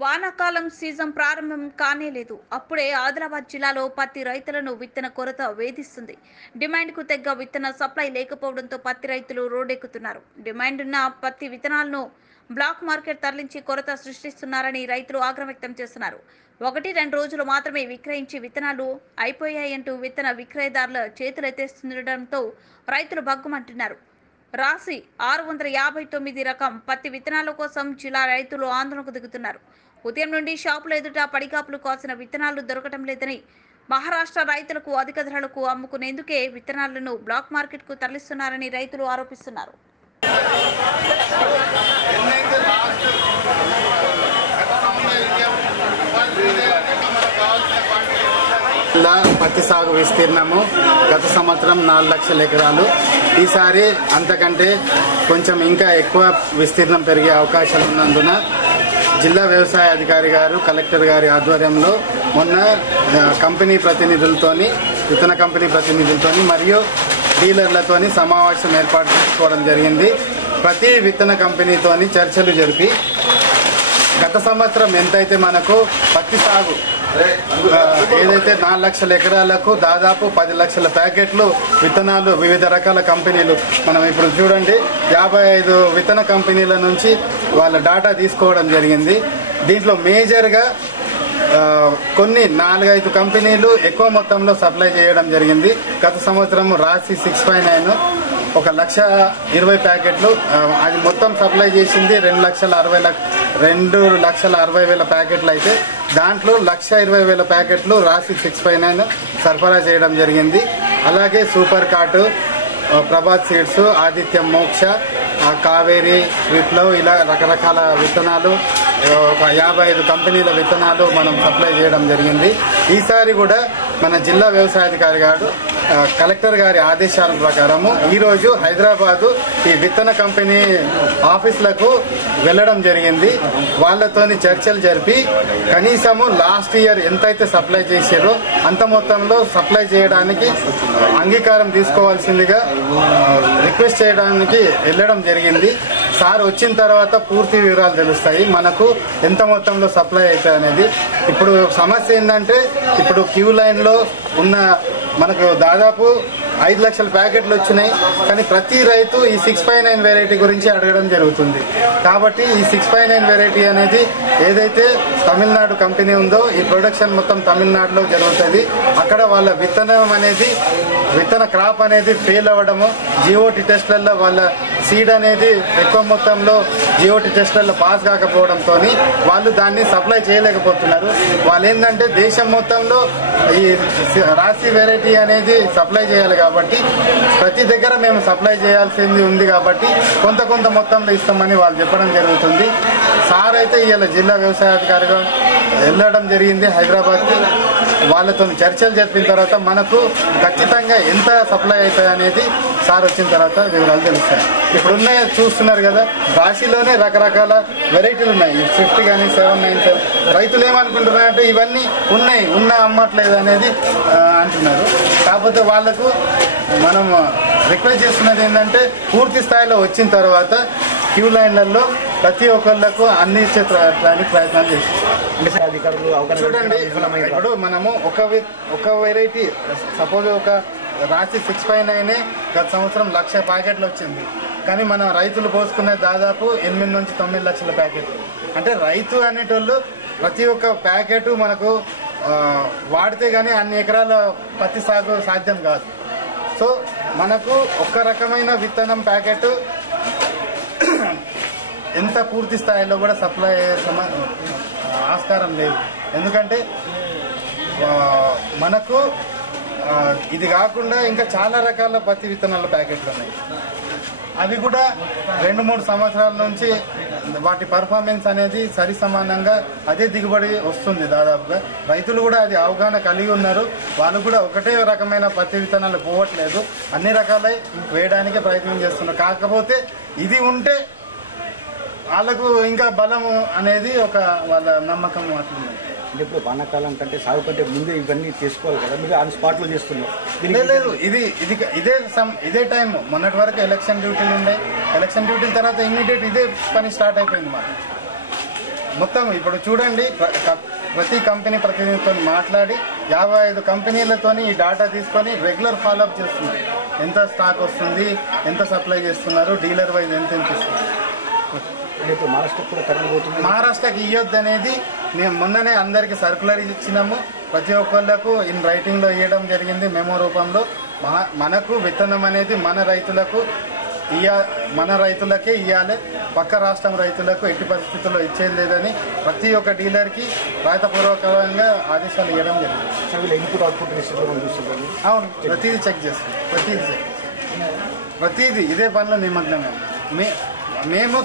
వానాకాలం సీజన్ ప్రారంభం కానేలేదు. అప్పుడే ఆదిలాబాద్ జిల్లాలో పత్తి రైతులను విత్తన కొరత వేధిస్తుంది. డిమాండ్కు తగ్గ విత్తన సప్లై లేకపోవడంతో పత్తి రైతులు రోడ్డెక్కుతున్నారు. డిమాండ్ ఉన్న పత్తి విత్తనాలను బ్లాక్ మార్కెట్ తరలించి కొరత సృష్టిస్తున్నారని రైతులు ఆగ్రహం వ్యక్తం చేస్తున్నారు. 1-2 రోజులు మాత్రమే విక్రయించి విత్తనాలు అయిపోయాయంటూ విత్తన విక్రయదారుల చేతులెత్తేస్తుండటంతో రైతులు భగ్గుమంటున్నారు. రాసి 659 రకం పత్తి విత్తనాల కోసం జిల్లా రైతులు ఆందోళనకు దిగుతున్నారు. ఉదయం నుండి షాపుల ఎదుట పడిగాపులు కాసిన విత్తనాలు దొరకటం లేదని, మహారాష్ట్ర రైతులకు అధిక ధరలకు అమ్ముకునేందుకే విత్తనాలను బ్లాక్ మార్కెట్కు తరలిస్తున్నారని రైతులు ఆరోపిస్తున్నారు. పత్తి సాగు విస్తీర్ణము గత సంవత్సరం 4 లక్షల ఎకరాలు. ఈసారి అంతకంటే కొంచెం ఇంకా ఎక్కువ విస్తీర్ణం పెరిగే అవకాశాలు ఉన్నందున జిల్లా వ్యవసాయ అధికారి గారు, కలెక్టర్ గారి ఆధ్వర్యంలో మొన్న కంపెనీ ప్రతినిధులతోని, విత్తన కంపెనీ ప్రతినిధులతోని మరియు డీలర్లతోని సమావేశం ఏర్పాటు చేసుకోవడం జరిగింది. ప్రతి విత్తన కంపెనీతోని చర్చలు జరిపి గత సంవత్సరం ఎంతైతే మనకు పత్తి సాగు ఏదైతే 4 లక్షల ఎకరాలకు దాదాపు 10 లక్షల ప్యాకెట్లు విత్తనాలు వివిధ రకాల కంపెనీలు, మనం ఇప్పుడు చూడండి 55 విత్తన కంపెనీల నుంచి వాళ్ళ డాటా తీసుకోవడం జరిగింది. దీంట్లో మేజర్గా కొన్ని 4-5 కంపెనీలు ఎక్కువ మొత్తంలో సప్లై చేయడం జరిగింది. గత సంవత్సరం రాసి 659 1,20,000 ప్యాకెట్లు, అది మొత్తం సప్లై చేసింది 2,60,000 ప్యాకెట్లు. అయితే దాంట్లో 1,20,000 ప్యాకెట్లు రాసి 659 సరఫరా చేయడం జరిగింది. అలాగే super cart, Prabhat seeds, Aditya మోక్ష, కావేరి, విప్లవ్, ఇలా రకరకాల విత్తనాలు 55 కంపెనీల విత్తనాలు మనం సప్లై చేయడం జరిగింది. ఈసారి కూడా మన జిల్లా వ్యవసాయాధికారి గారు కలెక్టర్ గారి ఆదేశాల ప్రకారము ఈరోజు హైదరాబాదు ఈ విత్తన కంపెనీ ఆఫీసులకు వెళ్లడం జరిగింది. వాళ్ళతోని చర్చలు జరిపి కనీసము లాస్ట్ ఇయర్ ఎంతైతే సప్లై చేశారో అంత మొత్తంలో సప్లై చేయడానికి అంగీకారం తీసుకోవాల్సిందిగా రిక్వెస్ట్ చేయడానికి వెళ్లడం జరిగింది. సార్ వచ్చిన తర్వాత పూర్తి వివరాలు తెలుస్తాయి, మనకు ఎంత మొత్తంలో సప్లై అవుతుంది అనేది. ఇప్పుడు సమస్య ఏంటంటే ఇప్పుడు క్యూ లైన్ లో ఉన్న మనకు దాదాపు 5 లక్షల ప్యాకెట్లు వచ్చినాయి. కానీ ప్రతి రైతు ఈ 659 వెరైటీ గురించి అడగడం జరుగుతుంది. కాబట్టి ఈ 659 వెరైటీ అనేది ఏదైతే తమిళనాడు కంపెనీ ఉందో ఈ ప్రొడక్షన్ మొత్తం తమిళనాడులో జరుగుతుంది. అక్కడ వాళ్ళ విత్తన క్రాప్ అనేది ఫెయిల్ అవ్వడము, జిఓటి టెస్ట్లలో వాళ్ళ సీడ్ అనేది ఎక్కువ మొత్తంలో జిఓటి టెస్ట్లలో పాస్ కాకపోవడంతో వాళ్ళు దాన్ని సప్లై చేయలేకపోతున్నారు. వాళ్ళు ఏంటంటే దేశం మొత్తంలో ఈ రాశి వెరైటీ అనేది సప్లై చేయాలి కాబట్టి ప్రతి దగ్గర మేము సప్లై చేయాల్సింది ఉంది కాబట్టి కొంత మొత్తంలో ఇస్తామని వాళ్ళు చెప్పడం జరుగుతుంది. సార్ అయితే ఇవాళ జిల్లా వ్యవసాయాధికారిగా వెళ్ళడం జరిగింది హైదరాబాద్కి. వాళ్ళతో చర్చలు జరిపిన తర్వాత మనకు ఖచ్చితంగా ఎంత సప్లై అవుతుంది అనేది సార్ వచ్చిన తర్వాత వివరాలు తెలుస్తాయి. ఇప్పుడున్న చూస్తున్నారు కదా, రాశిలోనే రకరకాల వెరైటీలు ఉన్నాయి. 50 కానీ 797 రైతులు ఏమనుకుంటున్నారంటే ఇవన్నీ ఉన్న అమ్మట్లేదు అనేది అంటున్నారు. కాకపోతే వాళ్లకు మనం రిక్వెస్ట్ చేస్తున్నది ఏంటంటే పూర్తి స్థాయిలో వచ్చిన తర్వాత క్యూ లైన్లలో ప్రతి ఒక్కళ్లకు అన్ని ఇచ్చేదానికి ప్రయత్నాలు చేస్తున్నాం. చూడండి, ఇప్పుడు మనము ఒక వెరైటీ సపోజ్ ఒక రాసి 659 గత సంవత్సరం 1,00,000 ప్యాకెట్లు వచ్చింది. కానీ మన రైతులు పోసుకునే దాదాపు 8 నుంచి 9 లక్షల ప్యాకెట్లు. అంటే రైతు అనేటోళ్ళు ప్రతి ఒక్క ప్యాకెట్ మనకు వాడితే గానీ అన్ని ఎకరాల పత్తి సాగు సాధ్యం కాదు. సో మనకు ఒక్క రకమైన విత్తనం ప్యాకెట్ ఎంత పూర్తి స్థాయిలో కూడా సప్లై ఆస్కారం లేదు. ఎందుకంటే మనకు ఇది కాకుండా ఇంకా చాలా రకాల పత్తి విత్తనాల ప్యాకెట్లు ఉన్నాయి. అవి కూడా 2-3 సంవత్సరాల నుంచి వాటి పర్ఫార్మెన్స్ అనేది సరి సమానంగా అదే దిగుబడి వస్తుంది. దాదాపుగా రైతులు కూడా అది అవగాహన కలిగి ఉన్నారు. వాళ్ళు కూడా ఒకటే రకమైన పత్తి విత్తనాలు పోవట్లేదు, అన్ని రకాలై వేయడానికి ప్రయత్నం చేస్తున్నారు. కాకపోతే ఇది ఉంటే వాళ్ళకు ఇంకా బలము అనేది ఒక వాళ్ళ నమ్మకం మాత్రమే. అంటే ఇప్పుడు వానాకాలం కంటే సాగు కంటే ముందే ఇవన్నీ చేసుకోవాలి కదా, మీరు ఆన్ స్పాట్ లో చేస్తున్నారు. లేదు, ఇదే టైం. మొన్నటి వరకు ఎలక్షన్ డ్యూటీలు ఉండే, ఎలక్షన్ డ్యూటీల తర్వాత ఇమ్మీడియట్ ఇదే పని స్టార్ట్ అయిపోయింది. మాకు మొత్తం ఇప్పుడు చూడండి, ప్రతి కంపెనీ ప్రతినిధితో మాట్లాడి 55 కంపెనీలతోని ఈ డేటా తీసుకొని రెగ్యులర్ ఫాలోఅప్ చేస్తున్నారు. ఎంత స్టాక్ వస్తుంది, ఎంత సప్లై చేస్తున్నారు, డీలర్ వైజ్ ఎంత ఇస్తున్నారు. మహారాష్ట్రకి ఇవ్వద్దు అనేది మేము మొన్ననే అందరికి సర్కులర్ ఇచ్చినాము. ప్రతి ఒక్కళ్ళకు ఇన్ రైటింగ్ లో ఇవ్వడం జరిగింది, మెమో రూపంలో. మనకు విత్తనం అనేది మన రైతులకే ఇవ్వాలి, పక్క రాష్ట్రం రైతులకు ఎట్టి పరిస్థితుల్లో ఇచ్చేది లేదని ప్రతి ఒక్క డీలర్కి రాతపూర్వకంగా ఆదేశాలు ఇవ్వడం జరిగింది. అవును, ప్రతిదీ చెక్ చేస్తాం, ప్రతిదీ ఇదే పనిలో నిమగ్నమే మేము.